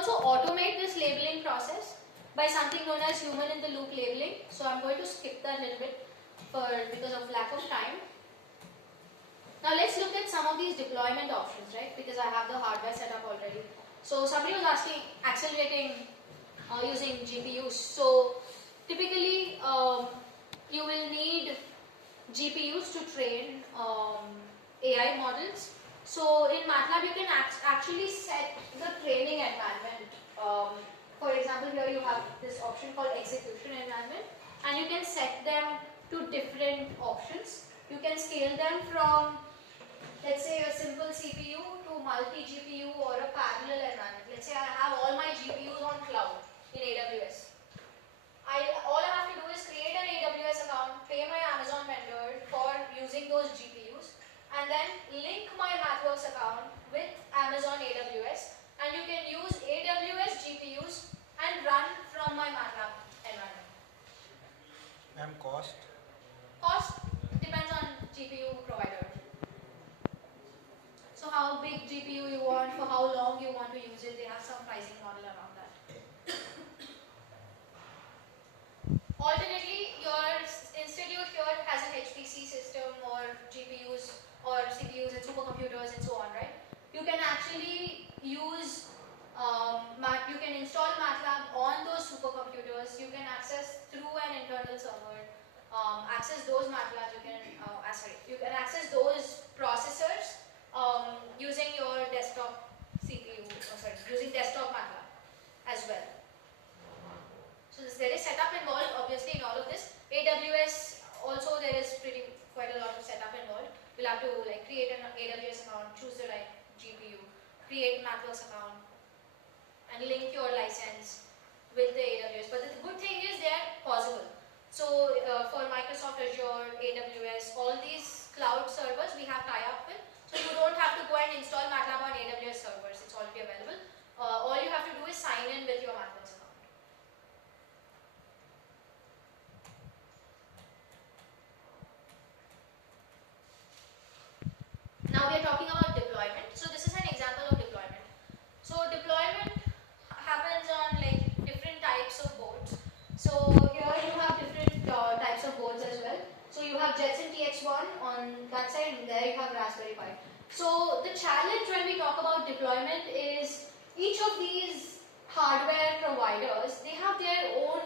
also automate this labeling process by something known as human in the loop labeling. So I'm going to skip that a little bit because of lack of time. Now let's look at some of these deployment options, right? Because I have the hardware set up already. So somebody was asking accelerating using GPUs. So typically you will need GPUs to train AI models. So in MATLAB you can actually set the training environment. For example, here you have this option called execution environment, and you can set them to different options. You can scale them from, let's say, a simple CPU to multi-GPU or a parallel environment. Let's say I have all my GPUs on cloud in AWS. All I have to do is create an AWS account, pay my Amazon vendor for using those GPUs, and then link my MathWorks account with Amazon AWS, and you can use AWS GPUs and run from my MATLAB environment. And cost? Cost depends on GPU provider. So how big GPU you want, for how long you want to use it, they have some pricing model around that. Alternately, your institute here has an HPC system or GPUs or CPUs and supercomputers and so on, right? You can actually use, you can install MATLAB on those supercomputers. You can access through an internal server, access those MATLAB. You can access those processors using your desktop CPU, using desktop MATLAB as well. So there is setup involved, obviously, in all of this. AWS also there is quite a lot of setup involved. You'll have to create an AWS account, choose the right GPU, create MathWorks account, and link your license with the AWS. But the good thing is they are pausable. So for Microsoft Azure, AWS, all these cloud servers we have tie-up with. So you don't have to go and install MATLAB on AWS servers. It's already available. All you have to do is sign in with your MathWorks account. Now we are talking about deployment. So this is an example of deployment. So deployment happens on different types of boards. So here you have different types of boards as well. So you have Jetson TX1 on that side, and there you have Raspberry Pi. So the challenge when we talk about deployment is each of these hardware providers, they have their own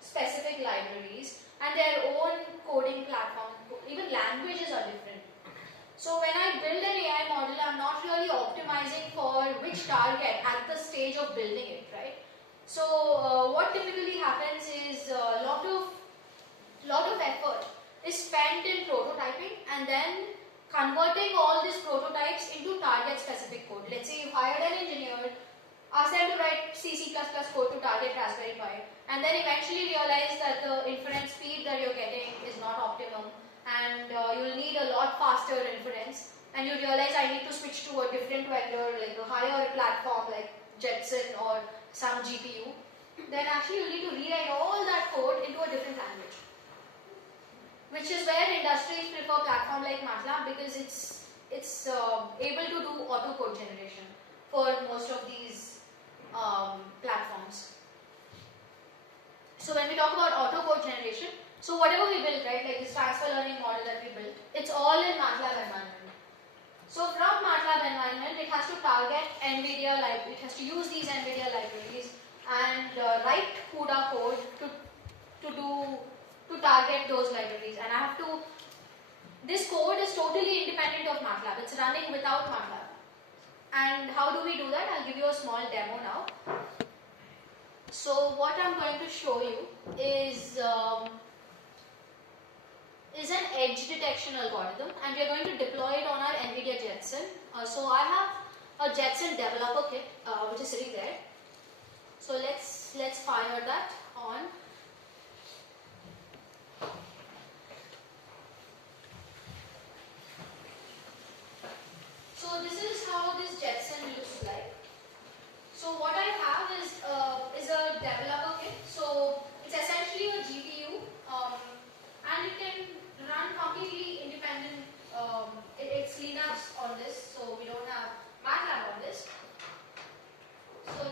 specific libraries and their own coding platform. Even languages are different. So when I build an AI model, I'm not really optimizing for which target at the stage of building it, right? So what typically happens is a lot of effort is spent in prototyping and then converting all these prototypes into target specific code. Let's say you hired an engineer, ask them to write C++ code to target Raspberry Pi, and then eventually realize that the inference speed that you're getting is not optimum, and you'll need a lot faster inference, and you realize I need to switch to a different vendor, like a higher platform like Jetson or some GPU, then actually you need to rewrite all that code into a different language. Which is where industries prefer platform like MATLAB, because it's able to do auto code generation for most of these platforms. So when we talk about auto code generation, so whatever we build, right, like this transfer learning model that we built, it's all in MATLAB environment. So from MATLAB environment, it has to target NVIDIA library, it has to use these NVIDIA libraries and write CUDA code to target those libraries. And I have to, this code is totally independent of MATLAB. It's running without MATLAB. And how do we do that? I'll give you a small demo now. So what I'm going to show you is an edge detection algorithm, and we are going to deploy it on our NVIDIA Jetson. So I have a Jetson developer kit which is sitting there. So let's fire that on. So this is how this Jetson looks like. So what I have is a developer kit. So it's essentially a GPU, and it can run completely independent. It's Linux on this, so we don't have MATLAB on this. So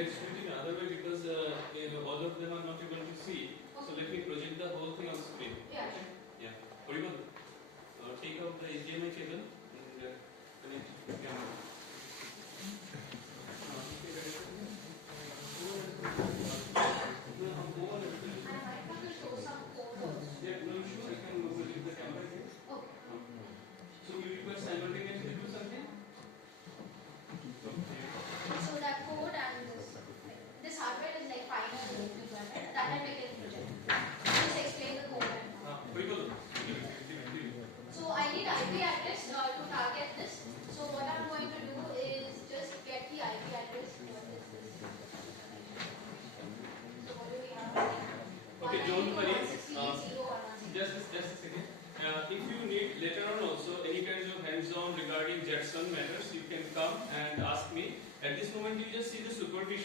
let's do it in another way because all of them are not able to see. Okay. So let me project the whole thing on screen. Yeah. Okay? Yeah. Parimal, take out the HDMI cable and connect the camera.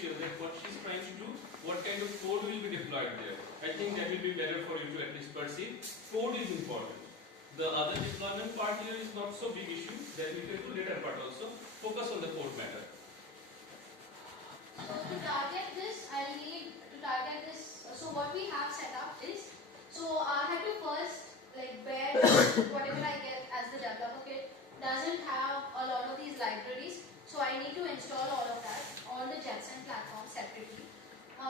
That what she's trying to do, what kind of code will be deployed there. I think that will be better for you to at least perceive. Code is important. The other deployment part here is not so big issue. That we can do later part also. Focus on the code matter. So to target this, I'll need to target this. So what we have set up is, so I have to first bear whatever I get as the developer kit doesn't have a lot of these libraries. So I need to install all of that on the Jetson platform separately.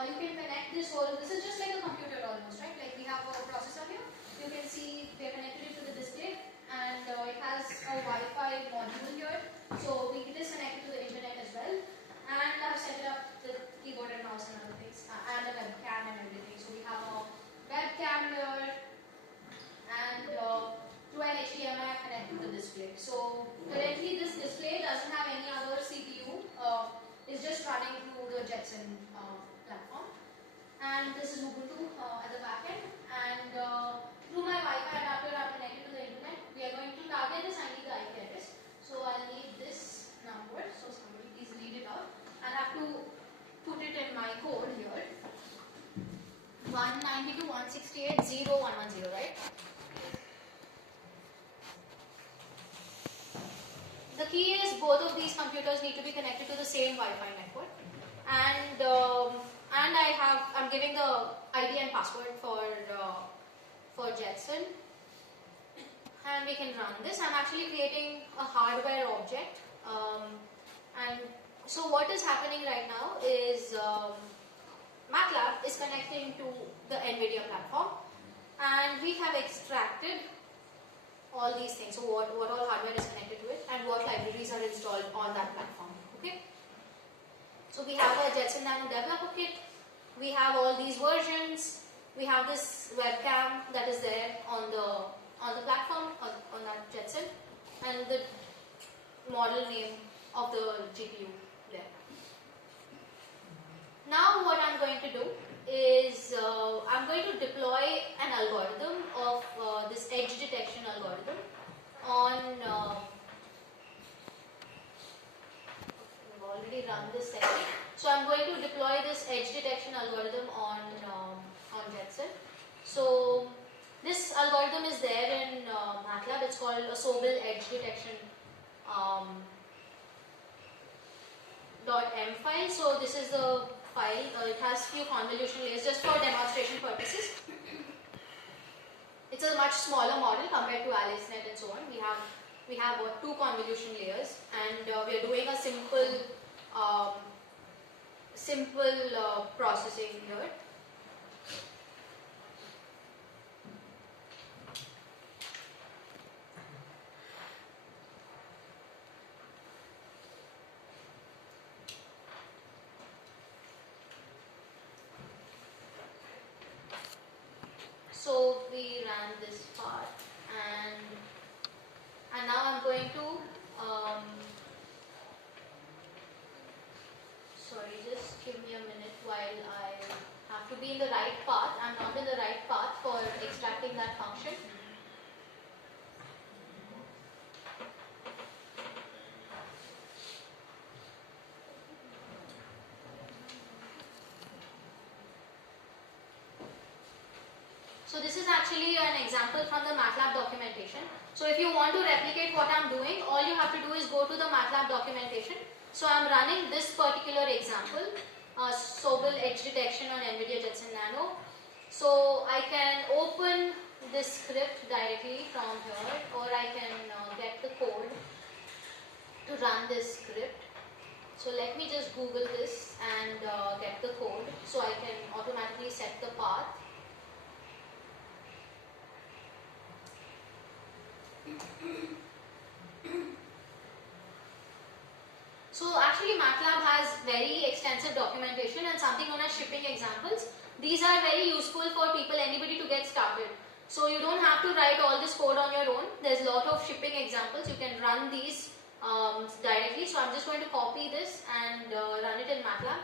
You can connect this is just like a computer almost, right? Like we have a processor here. You can see we are connected it to the display and it has a Wi-Fi module here. So it is connected to the internet as well. And I've set up the keyboard and mouse and other things and a webcam and everything. So we have a webcam here and to an HDMI connected to the display. So currently this display doesn't have any other CPU. It's just running through the Jetson platform. And this is Ubuntu at the back end. And through my Wi-Fi adapter I'm connected to the internet. We are going to target this. I need the IP address. So I'll need this number. So somebody please read it out. I'll have to put it in my code here. 192.168.0.110, right? The key is both of these computers need to be connected to the same Wi-Fi network, and I'm giving the ID and password for Jetson, and we can run this. I'm actually creating a hardware object, and so what is happening right now is MatLab is connecting to the NVIDIA platform, and we have extracted all these things. So what all hardware is connected to it and what libraries are installed on that platform. Okay. So we have a Jetson Nano developer kit. We have all these versions. We have this webcam that is there on the platform on that Jetson, and the model name of the GPU there. Now what I'm going to do is I'm going to deploy an algorithm of this edge detection algorithm on we've already run this section. So I'm going to deploy this edge detection algorithm on Jetson. So this algorithm is there in MatLab. It's called a Sobel edge detection .m file. So this is the file. It has few convolution layers just for demonstration purposes. It's a much smaller model compared to AliceNet and so on. We have 2 convolution layers, and we are doing a simple processing here. So we ran this part, and now I'm going to sorry, just give me a minute while I have to be in the right path. I'm not in the right path for extracting that function. So this is actually an example from the MatLab documentation. So if you want to replicate what I'm doing, all you have to do is go to the MatLab documentation. So I'm running this particular example Sobel edge detection on NVIDIA Jetson Nano. So I can open this script directly from here, or I can get the code to run this script. So let me just Google this and get the code so I can automatically set the path. So actually MatLab has very extensive documentation and something known as shipping examples. These are very useful for people, anybody to get started. So you don't have to write all this code on your own. There's a lot of shipping examples. You can run these directly. So I'm just going to copy this and run it in MatLab.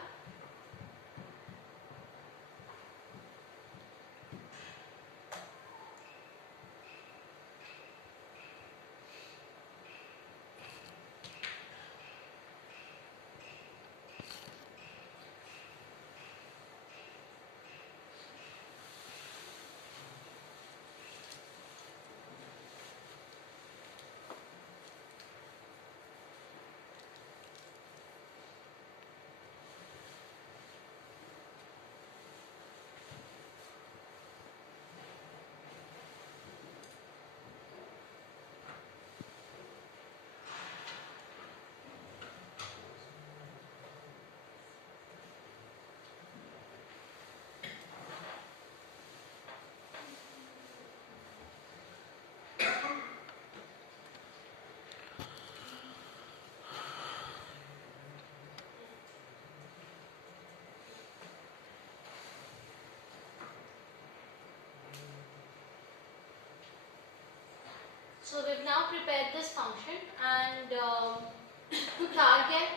So we've now prepared this function, and to target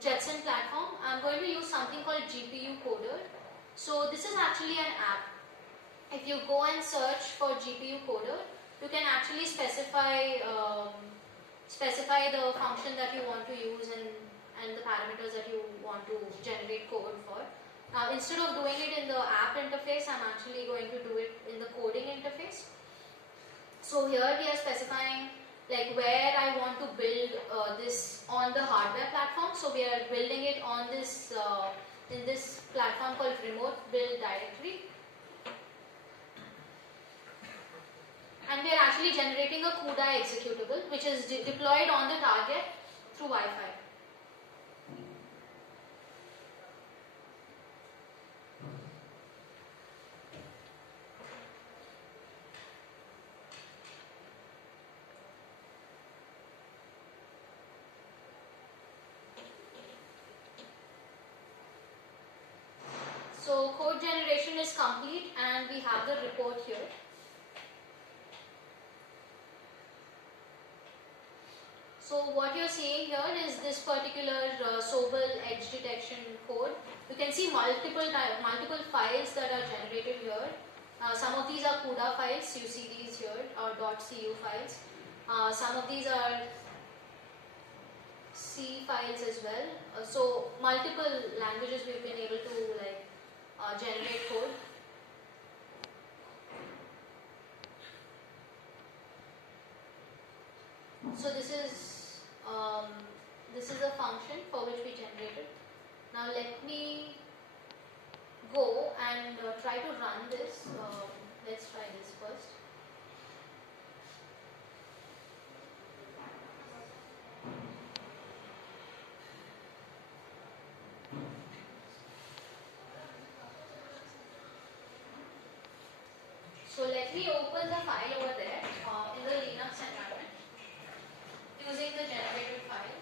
Jetson platform, I'm going to use something called GPU coder. So this is actually an app. If you go and search for GPU coder, you can actually specify the function that you want to use and the parameters that you want to generate code for. Now instead of doing it in the app interface, I'm actually going to do it in the coding interface. So here we are specifying like where I want to build this on the hardware platform. So we are building it on this in this platform called remote build directory. And we are actually generating a CUDA executable which is deployed on the target through Wi-Fi. So code generation is complete and we have the report here. So what you're seeing here is this particular Sobel edge detection code. You can see multiple files that are generated here. Some of these are CUDA files, you see these here, or .cu files. Some of these are C files as well. So multiple languages we've been able to generate code. So this is a function for which we generated. Now let me go and try to run this. Let's try this first. So let me open the file over there in the Linux environment using the generated file.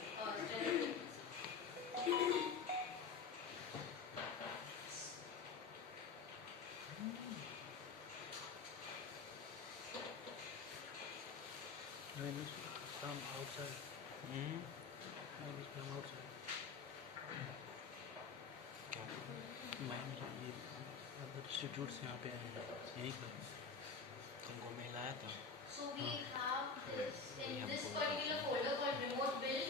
From outside. From outside. मैं ये institute से यहाँ पे आए हैं यहीं पर तुमको मिलाया था So we have this in this particular folder called remote build.